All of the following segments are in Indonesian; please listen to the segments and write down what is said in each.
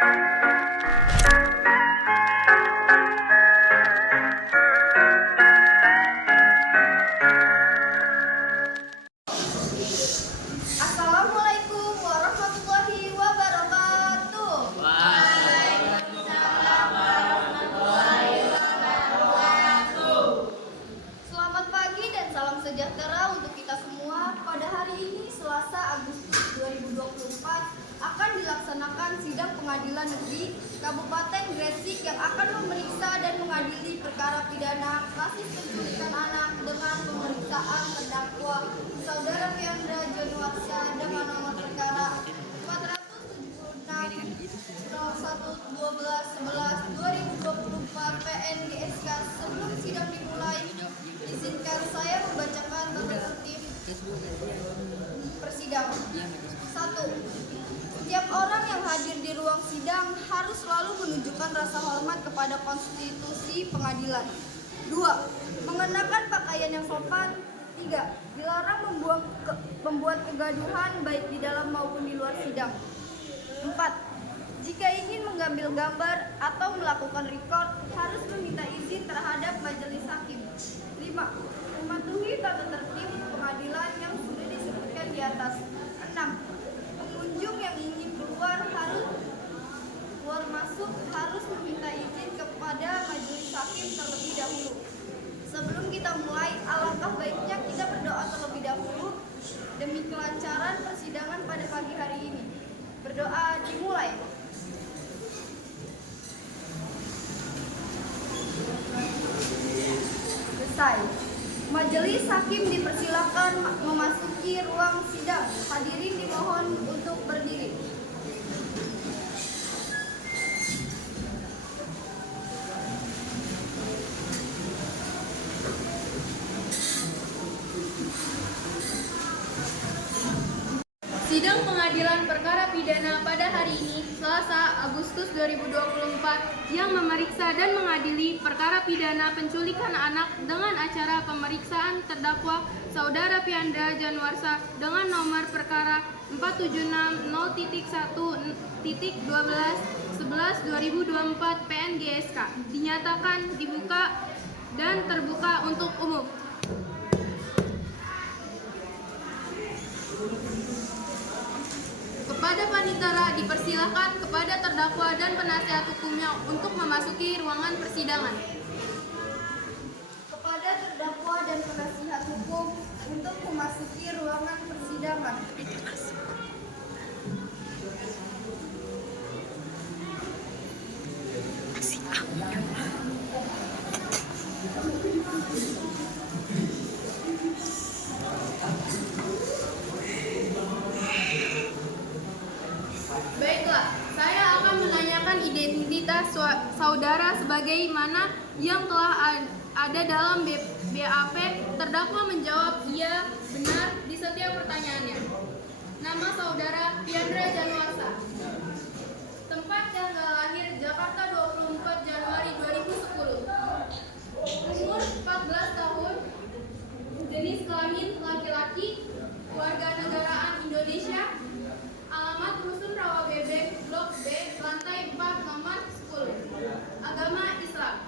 Assalamualaikum warahmatullahi wabarakatuh. Selamat pagi dan salam sejahtera untuk kita semua. Pada hari ini Selasa Agustus 2024 akan dilaksanakan sidang pengadilan negeri Kabupaten Gresik yang akan memeriksa dan mengadili perkara pidana kasus penculikan anak dengan pemeriksaan terdakwa Saudara Fiandra Januarsa dengan nomor perkara 476/01/12/11/2024 PNGSK. Sebelum sidang dimulai, izinkan saya membacakan tata tertib persidangan. 1. Setiap orang yang hadir di ruang sidang harus selalu menunjukkan rasa hormat kepada konstitusi pengadilan. 2. Mengenakan pakaian yang sopan. 3. Dilarang membuat kegaduhan baik di dalam maupun di luar sidang. 4. Jika ingin mengambil gambar atau melakukan record, harus meminta izin terhadap majelis hakim. 5. Mematuhi tata tertib pengadilan yang sudah disebutkan di atas. 6. Pengunjung yang ingin keluar masuk harus meminta izin kepada majelis hakim terlebih dahulu. Sebelum kita mulai, alangkah baiknya kita berdoa terlebih dahulu demi kelancaran persidangan pada pagi hari ini. Berdoa dimulai. Selesai. Majelis hakim dipersilakan memasuki ruang sidang. Hadirin dimohon untuk berdiri. Sidang pengadilan perkara pidana pada hari ini, Selasa, Agustus 2024, yang memeriksa dan mengadili perkara pidana penculikan anak dengan acara pemeriksaan terdakwa Saudara Fiandra Januarsa dengan nomor perkara 476/0.1/11/2024 PNGSK dinyatakan dibuka dan terbuka untuk umum. Kepada panitera dipersilakan kepada terdakwa dan penasihat hukumnya untuk memasuki ruangan persidangan. Kepada terdakwa dan penasihat hukum untuk memasuki ruangan persidangan. Baiklah, saya akan menanyakan identitas saudara sebagaimana yang telah ada dalam BAP. Terdakwa menjawab iya, benar di setiap pertanyaannya. Nama saudara Fiandra Januarsa. Tempat tanggal lahir Jakarta 24 Januari 2010. Umur 14 tahun. Jenis kelamin laki-laki. Warganegaraan Indonesia. Alamat Rusun Rawabebek, Blok B, lantai 4, nomor 10. Agama Islam.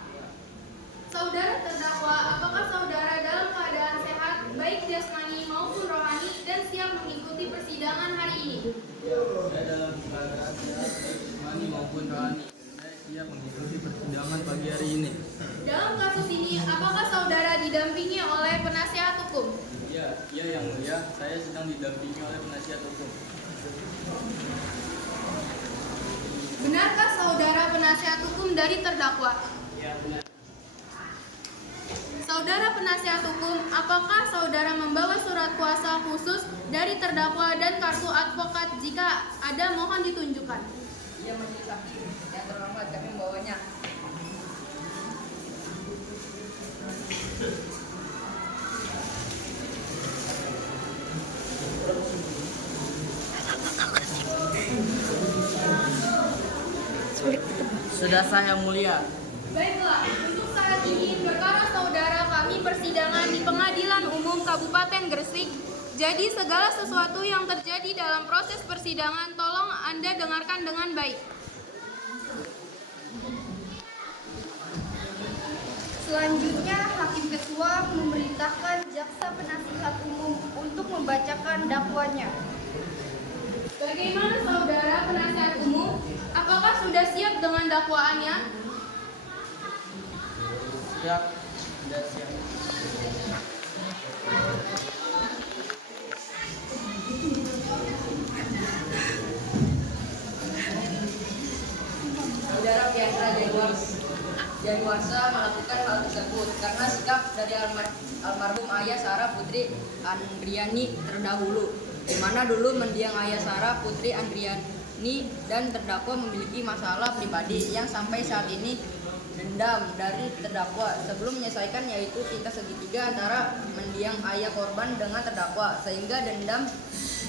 Saudara terdakwa, apakah saudara dalam keadaan sehat, baik jasmani maupun rohani, dan siap mengikuti persidangan hari ini? Saya dalam keadaan sehat, jasmani maupun rohani. Saya siap mengikuti persidangan pagi hari ini. Dalam kasus ini, apakah saudara didampingi oleh penasihat hukum? Iya yang mulia, saya sedang didampingi oleh penasihat hukum. Benarkah saudara penasihat hukum dari terdakwa? Iya, benar. Saudara penasihat hukum, apakah saudara membawa surat kuasa khusus dari terdakwa dan kartu advokat? Jika ada, mohon ditunjukkan. Iya, majelis hakim yang terhormat, kami membawanya. Sudah saya mulia. Baiklah, untuk saat ini perkara saudara kami persidangan di Pengadilan Umum Kabupaten Gresik. Jadi segala sesuatu yang terjadi dalam proses persidangan tolong Anda dengarkan dengan baik. Selanjutnya, Hakim Ketua memerintahkan Jaksa Penasihat Umum untuk membacakan dakwanya. Bagaimana saudara penasihat umum? Apakah sudah siap dengan dakwaannya? Siap, sudah siap. Saudara Piandra Januarsa melakukan hal tersebut karena sikap dari almarhum ayah Sarah Putri Andriani terdahulu, di mana dulu mendiang ayah Sarah Putri Andriani dan terdakwa memiliki masalah pribadi yang sampai saat ini dendam dari terdakwa sebelum menyelesaikan, yaitu cinta segitiga antara mendiang ayah korban dengan terdakwa, sehingga dendam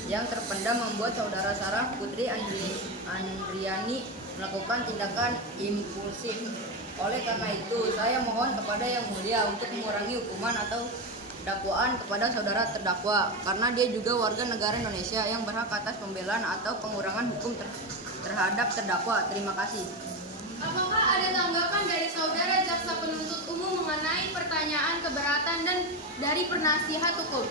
yang terpendam membuat saudara Sarah Putri Andriani melakukan tindakan impulsif. Oleh karena itu, saya mohon kepada Yang Mulia untuk mengurangi hukuman atau dakwaan kepada saudara terdakwa, karena dia juga warga negara Indonesia yang berhak atas pembelaan atau pengurangan hukum terhadap terdakwa. Terima kasih. Apakah ada tanggapan dari saudara jaksa penuntut umum mengenai pertanyaan keberatan dan dari penasihat hukum?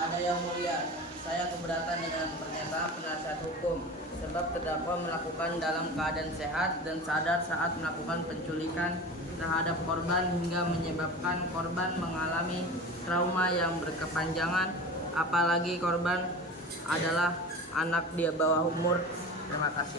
Ada Yang Mulia, saya keberatan dengan pernyataan penasihat hukum sebab terdakwa melakukan dalam keadaan sehat dan sadar saat melakukan penculikan terhadap korban hingga menyebabkan korban mengalami trauma yang berkepanjangan, apalagi korban adalah anak di bawah umur. Terima kasih.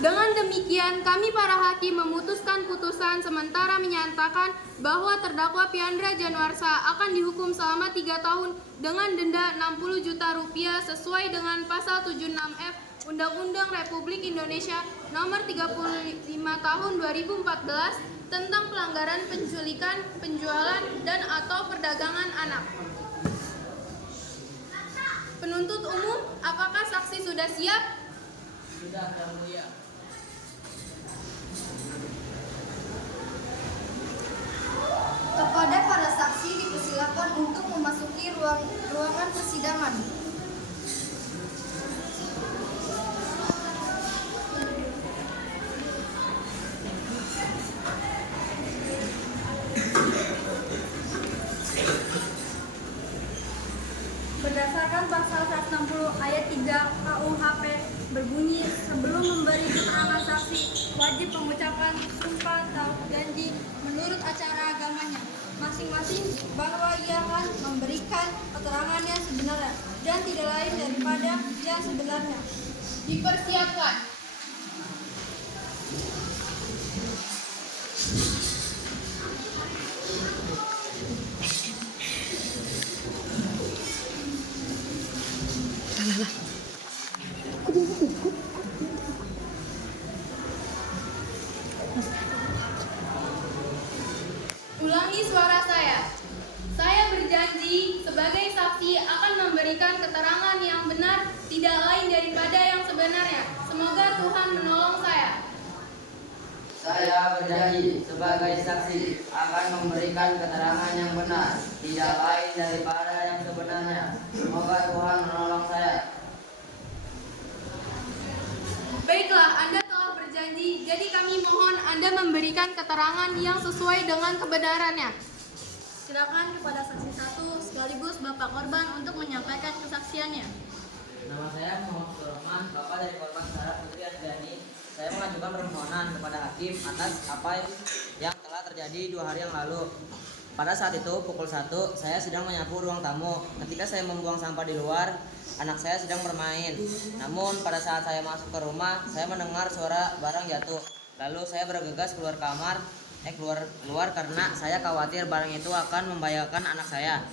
Dengan demikian, kami para hakim memutuskan putusan sementara menyatakan bahwa terdakwa Piandra Januarsa akan dihukum selama 3 tahun dengan denda 60 juta rupiah sesuai dengan pasal 76F Undang-Undang Republik Indonesia Nomor 35 Tahun 2014 tentang pelanggaran penculikan, penjualan, dan atau perdagangan anak. Penuntut umum, apakah saksi sudah siap? Sudah, Yang Mulia. Kepada para saksi dipersilakan untuk memasuki ruangan persidangan. Berdasarkan pasal 160 ayat 3 KUHP berbunyi, sebelum memberi keterangan saksi wajib mengucapkan sumpah atau janji menurut acara agamanya masing-masing bahwa ia akan memberikan keterangannya sebenarnya dan tidak lain daripada yang sebenarnya. Dipersiapkan. Ulangi suara saya. Saya berjanji sebagai saksi akan memberikan keterangan yang benar, tidak lain daripada yang sebenarnya. Semoga Tuhan menolong saya. Saya berjanji sebagai saksi akan memberikan keterangan yang benar, tidak lain daripada yang sebenarnya. Semoga Tuhan menolong saya. Baiklah, Anda telah berjanji, jadi kami mohon Anda memberikan keterangan yang sesuai dengan kebenarannya. Silakan kepada saksi 1 sekaligus Bapak korban untuk menyampaikan kesaksiannya. Nama saya Muhammad Surahman, Bapak dari korban Sarah Putri Andriani. Saya mengajukan permohonan kepada hakim atas apa yang telah terjadi 2 hari yang lalu. Pada saat itu pukul 1 saya sedang menyapu ruang tamu. Ketika saya membuang sampah di luar, anak saya sedang bermain. Namun pada saat saya masuk ke rumah, saya mendengar suara barang jatuh. Lalu saya bergegas keluar kamar, keluar karena saya khawatir barang itu akan membahayakan anak saya.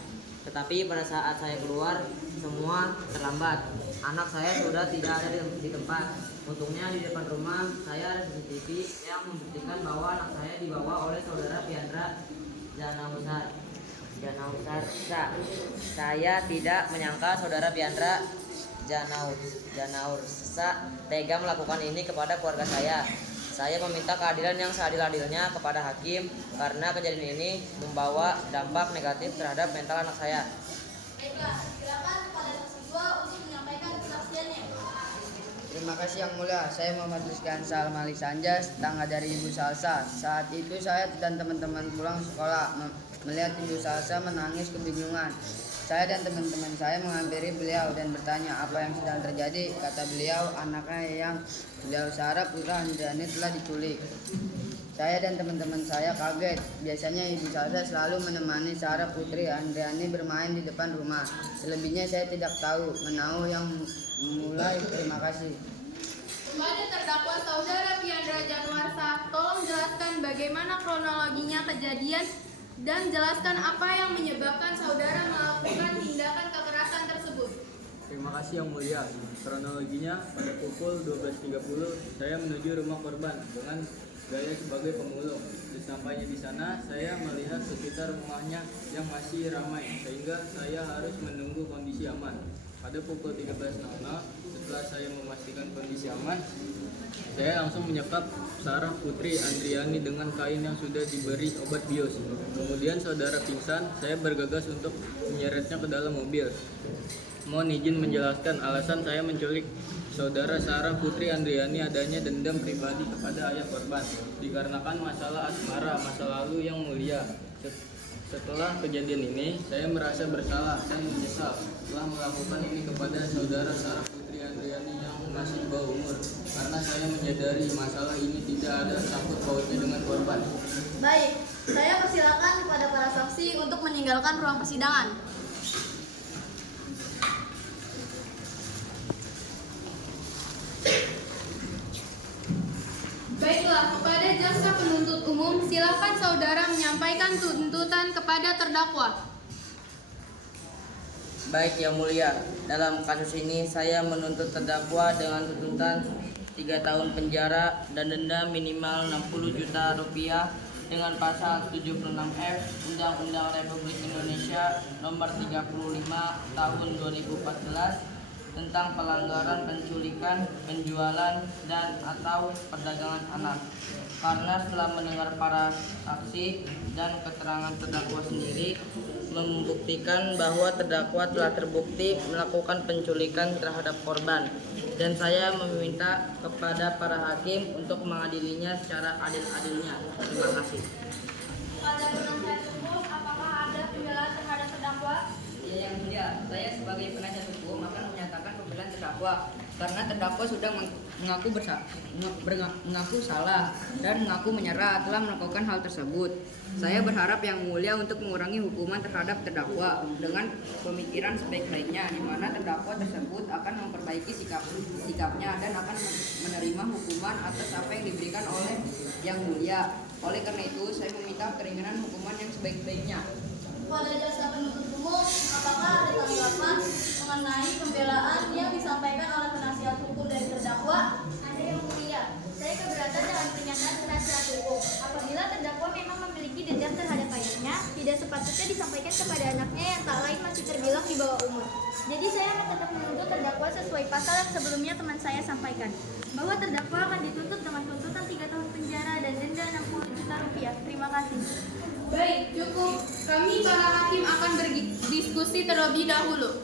Tetapi pada saat saya keluar, semua terlambat. Anak saya sudah tidak ada di tempat. Untungnya di depan rumah saya ada CCTV yang membuktikan bahwa anak saya dibawa oleh saudara Piandra Januarsa. Saya tidak menyangka saudara Piandra Januarsa tega melakukan ini kepada keluarga saya. Saya meminta keadilan yang seadil-adilnya kepada hakim karena kejadian ini membawa dampak negatif terhadap mental anak saya. Baiklah, silakan kepada saksi 2 untuk menyampaikan kasih Yang Mulia. Saya Muhammad Rizkan Salma Sanja, tetangga dari Ibu Salsa. Saat itu saya dan teman-teman pulang sekolah melihat Ibu Salsa menangis kebingungan. Saya dan teman-teman saya menghampiri beliau dan bertanya apa yang sedang terjadi. Kata beliau, anaknya yang beliau Sarah Putra Andriani telah diculik. Saya dan teman-teman saya kaget. Biasanya Ibu Salsa selalu menemani Sarah Putri Andriani bermain di depan rumah. Selebihnya saya tidak tahu. Menahu yang mulai. Terima kasih. Kepada terdakwa Saudara Piandra Januarsa, tolong jelaskan bagaimana kronologinya kejadian dan jelaskan apa yang menyebabkan saudara melakukan tindakan kekerasan tersebut. Terima kasih Yang Mulia. Kronologinya, pada pukul 12.30 saya menuju rumah korban dengan gaya sebagai pemulung. Sesampainya di sana, saya melihat sekitar rumahnya yang masih ramai sehingga saya harus menunggu kondisi aman. Pada pukul 13.00, setelah saya memastikan kondisi aman, saya langsung menyekap Sarah Putri Andriani dengan kain yang sudah diberi obat bius. Kemudian saudara pingsan, saya bergegas untuk menyeretnya ke dalam mobil. Mohon izin menjelaskan alasan saya menculik saudara Sarah Putri Andriani adanya dendam pribadi kepada ayah korban, dikarenakan masalah asmara masa lalu Yang Mulia. Setelah kejadian ini, saya merasa bersalah dan menyesal telah melakukan ini kepada saudara Sarah Putri Andriani yang masih di bawah umur, karena saya menyadari masalah ini tidak ada sangkut pautnya dengan korban. Baik, saya persilakan kepada para saksi untuk meninggalkan ruang persidangan. Baiklah, kepada jaksa penuntut umum, silakan saudara menyampaikan tuntutan kepada terdakwa. Baik Yang Mulia, dalam kasus ini saya menuntut terdakwa dengan tuntutan 3 tahun penjara dan denda minimal 60 juta rupiah dengan pasal 76F Undang-Undang Republik Indonesia nomor 35 tahun 2014 tentang pelanggaran penculikan, penjualan, dan atau perdagangan anak. Karena setelah mendengar para saksi dan keterangan terdakwa sendiri membuktikan bahwa terdakwa telah terbukti melakukan penculikan terhadap korban, dan saya meminta kepada para hakim untuk mengadilinya secara adil-adilnya. Terima kasih. Pada penasihat hukum, apakah ada pembelaan terhadap terdakwa? Ya Yang Mulia, saya sebagai penasihat hukum akan menyatakan pembelaan terdakwa karena terdakwa sudah mengaku salah dan mengaku menyerah telah melakukan hal tersebut. Saya berharap Yang Mulia untuk mengurangi hukuman terhadap terdakwa dengan pemikiran sebaik-baiknya, di mana terdakwa tersebut akan memperbaiki sikapnya dan akan menerima hukuman atas apa yang diberikan oleh Yang Mulia. Oleh karena itu, saya meminta keringanan hukuman yang sebaik-baiknya. Pada jaksa penuntut umum, apakah ada tanggapan mengenai pembelaan yang disampaikan oleh penasihat hukum dari terdakwa? Ada Yang Mulia. Saya keberatan dengan pernyataan penasihat hukum. Apabila terdakwa memang memiliki dendam terhadap ayahnya, tidak sepatutnya disampaikan kepada anaknya yang tak lain masih terbilang di bawah umur. Jadi saya akan tetap menuntut terdakwa sesuai pasal yang sebelumnya teman saya sampaikan, bahwa terdakwa akan dituntut dengan tuntutan 3 tahun penjara dan denda 60 juta rupiah. Terima kasih. Baik, cukup. Kami para hakim akan berdiskusi terlebih dahulu.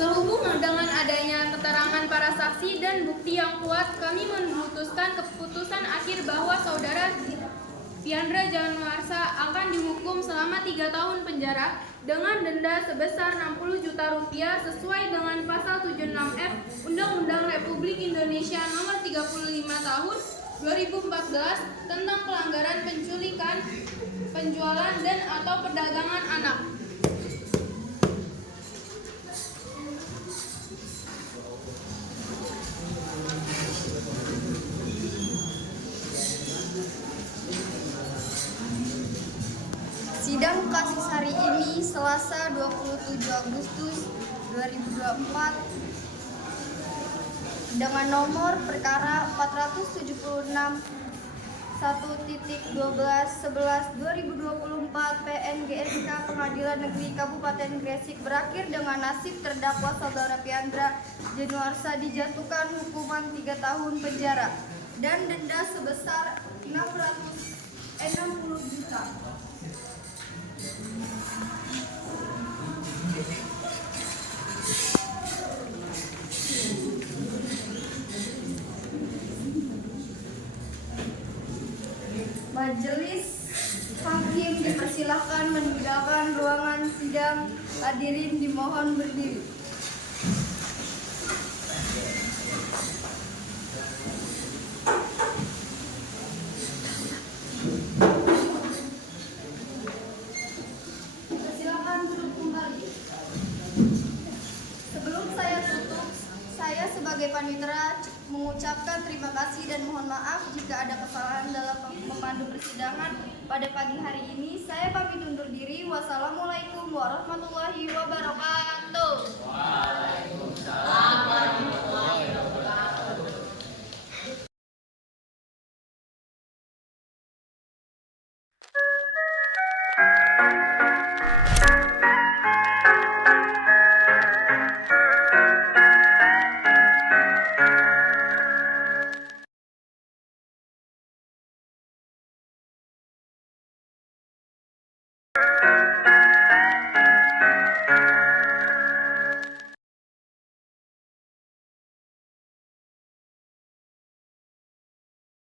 Sehubung dengan adanya keterangan para saksi dan bukti yang kuat, kami memutuskan keputusan akhir bahwa saudara Piandra Januarsa akan dihukum selama 3 tahun penjara dengan denda sebesar 60 juta rupiah sesuai dengan pasal 76F Undang-Undang Republik Indonesia nomor 35 tahun 2014 tentang pelanggaran penculikan, penjualan, dan atau perdagangan anak. Sidang kasus hari ini Selasa 27 Agustus 2024 dengan nomor perkara 476 1.12.11/2024 PNGSK Pengadilan Negeri Kabupaten Gresik berakhir dengan nasib terdakwa saudara Piandra Januarsa dijatuhkan hukuman 3 tahun penjara dan denda sebesar 60 juta. Dipersilahkan meninggalkan ruangan sidang. Hadirin dimohon berdiri. Silakan duduk kembali. Sebelum saya tutup, saya sebagai panitera mengucapkan terima kasih dan mohon maaf jika ada kesalahan dalam memandu persidangan pada pagi hari ini. Saya pamit undur diri. Wassalamualaikum warahmatullahi wabarakatuh.